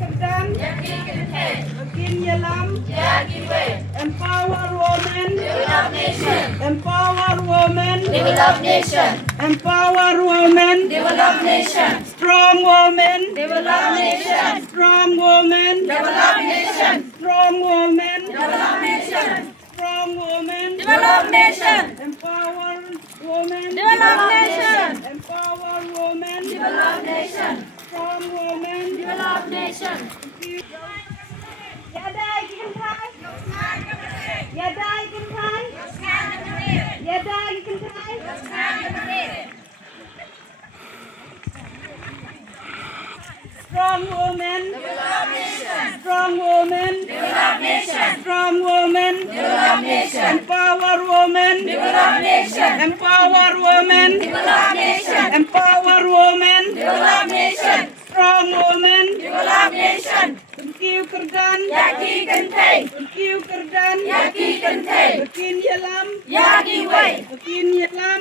Kerdan, Begin Yelam, Empower Women, Develop nation. Empower Women, Develop nation. Empower Women, Develop nation. Strong Women, Develop nation. Strong Women, Develop nation. Strong Women, Develop nation. Strong Women, Develop nation. Empower Women, Develop nation. Empower Women, Develop nation. Strong Women, Develop nation. Dạ đây chị Kinh Thái. Dạ đây Kinh Thái. Dạ đây Kinh Thái. Strong woman. Strong woman. Strong woman. Empower woman. Empower woman. Empower woman. Strong woman. Bekiu Kerdan. Bekiu Kerdan. Bekin Yelam. Bekin Yelam.